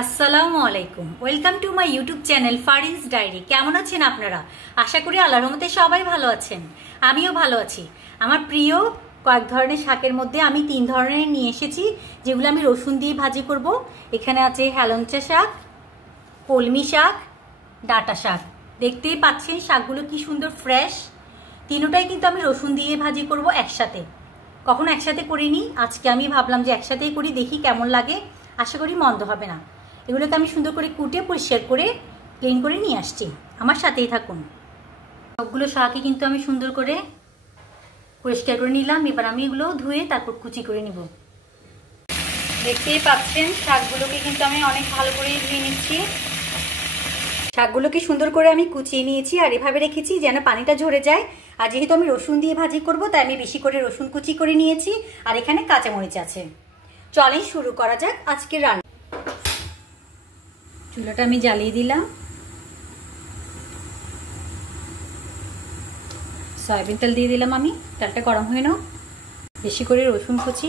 আসসালামু আলাইকুম, welcome to my YouTube channel Farin's diary. কেমন আছেন আপনারা? আশা করি আল্লাহর রহমতে সবাই ভালো আছেন, আমিও ভালো আছি। আমার প্রিয় কয়েক ধরনের শাকের মধ্যে আমি 3 ধরনের নিয়ে এসেছি, যেগুলো আমি রসুন দিয়ে ভাজি করব। এখানে আছে হেলেঞ্চা শাক, কলমি শাক, ডাঁটা শাক। দেখতেই পাচ্ছেন শাকগুলো কি সুন্দর ফ্রেশ। তিনটাই কিন্তু আমি রসুন দিয়ে ভাজি করব একসাথে। কখনো একসাথে করিনি, আজকে আমি ভাবলাম যে একসাথেই করি, দেখি কেমন লাগে। আশা করি মন্দ হবে না। এগুলোকে আমি সুন্দর করে কুটে পরিষ্কার করে ক্লিন করে নিয়ে আসছি, আমার সাথেই থাকুন। সবগুলো শাকই কিন্তু আমি সুন্দর করে পরিষ্কার করে নিলাম। এবার আমি এগুলো ধুয়ে তারপর কুচি করে নিব। দেখতেই পাচ্ছেন শাকগুলোকে কিন্তু আমি অনেক ভালো করে ধুয়ে নিচ্ছি। শাকগুলোকে সুন্দর করে আমি কুচিয়ে নিয়েছি আর এভাবে রেখেছি যেন পানিটা ঝরে যায়। আর যেহেতু আমি রসুন দিয়ে ভাজি করব, তাই আমি বেশি করে রসুন কুচি করে নিয়েছি। আর এখানে কাঁচামরিচ আছে। চলেন শুরু করা যাক আজকের রান্না। চুলাটা আমি জ্বালিয়ে দিলাম। সয়াবিন তেল দিয়ে দিলাম আমি। তেলটা গরম হয়ে নাও। বেশি করে রসুন কুচি,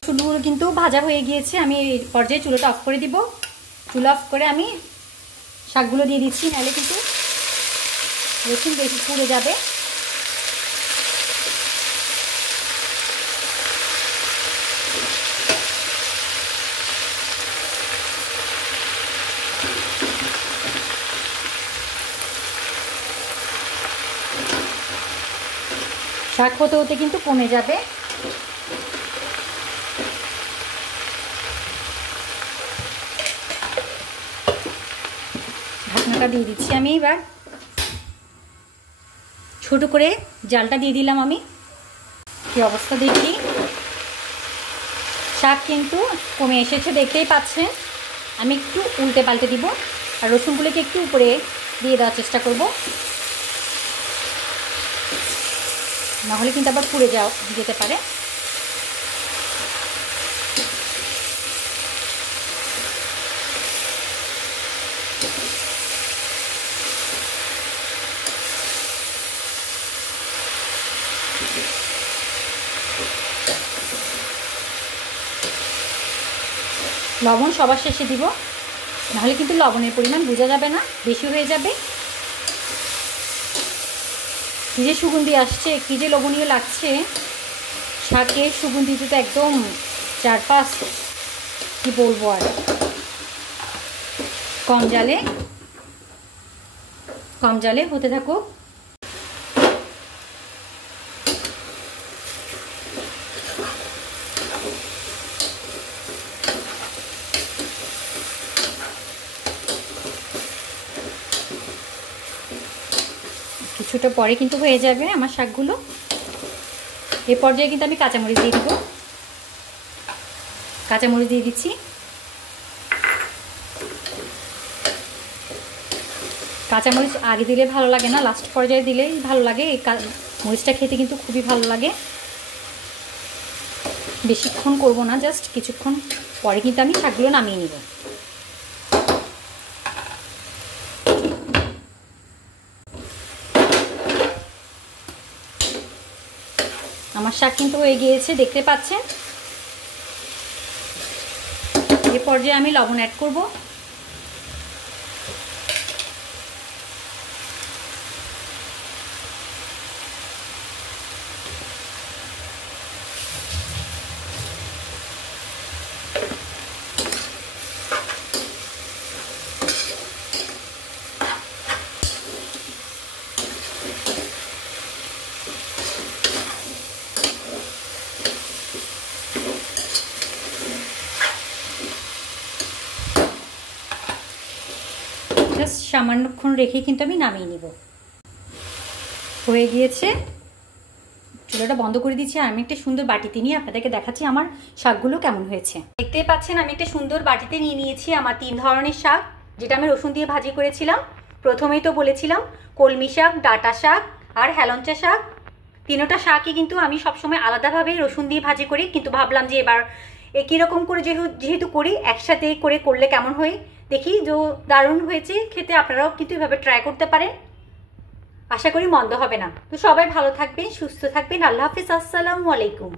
রসুনগুলো কিন্তু ভাজা হয়ে গিয়েছে। আমি এই পর্যায়ে চুলাটা অফ করে দিব। চুলা অফ করে আমি শাকগুলো দিয়ে দিচ্ছি, নাহলে কিন্তু রসুন বেশি পুড়ে যাবে। শাক হতে হতে কিন্তু কমে যাবে। ঢাকনাটা দিয়ে দিচ্ছি আমি। এবার ছোট করে জালটা দিয়ে দিলাম আমি। কি অবস্থা দেখি, শাক কিন্তু কমে এসেছে, দেখতেই পাচ্ছেন। আমি একটু উল্টে পাল্টে দিব আর রসুনগুলোকে একটু উপরে দিয়ে দেওয়ার চেষ্টা করব, নাহলে কিন্তু আবার পুড়ে যেতে পারে। লবণ সবার শেষে দিব, নাহলে কিন্তু লবণের পরিমাণ বোঝা যাবে না, বেশি হয়ে যাবে। কি যে সুগন্ধি আসছে, কি যে লবণীয় লাগছে। শাকের সুগন্ধিতে তো একদম চারপাশ, কি বলবো আর। কম জালে হতে থাকুক। কিছুটা পরে কিন্তু হয়ে যাবে আমার শাকগুলো। এই পর্যায়ে কিন্তু আমি কাঁচামরিচ দিয়ে দিব। কাঁচামরিচ দিয়ে দিচ্ছি। কাঁচামরিচ আগে দিলে ভালো লাগে না, লাস্ট পর্যায়ে দিলেই ভালো লাগে। এই মরিচটা খেতে কিন্তু খুবই ভালো লাগে। বেশিক্ষণ করব না, জাস্ট কিছুক্ষণ পরে কিন্তু আমি শাকগুলো নামিয়ে নিব। আমার শাক কিন্তু হয়ে গিয়েছে, দেখতে পাচ্ছেন। এই পর্যায়ে আমি লবণ অ্যাড করব। জাস্ট সামান্যক্ষণ রেখে কিন্তু আমি নামিয়ে নিব। হয়ে গিয়েছে, চুলাটা বন্ধ করে দিচ্ছি। আর আমি একটা সুন্দর বাটিতে নিয়ে আপনাদেরকে দেখাচ্ছি আমার শাকগুলো কেমন হয়েছে। দেখতেই পাচ্ছেন আমি একটা সুন্দর বাটিতে নিয়ে নিয়েছি আমার 3 ধরনের শাক, যেটা আমি রসুন দিয়ে ভাজি করেছিলাম। প্রথমেই তো বলেছিলাম কলমি শাক, ডাঁটা শাক আর হেলেঞ্চা শাক। তিনটা শাকই কিন্তু আমি সবসময় আলাদাভাবে রসুন দিয়ে ভাজি করি, কিন্তু ভাবলাম যে এবার একই রকম করে যেহেতু করি, একসাথে করলে কেমন হয় দেখি। যে দারুণ হয়েছে খেতে, আপনারাও কিন্তু এভাবে ট্রাই করতে পারেন। আশা করি মন্দ হবে না। তো সবাই ভালো থাকবেন, সুস্থ থাকবেন। আল্লাহ হাফিজ, আসসালামু আলাইকুম।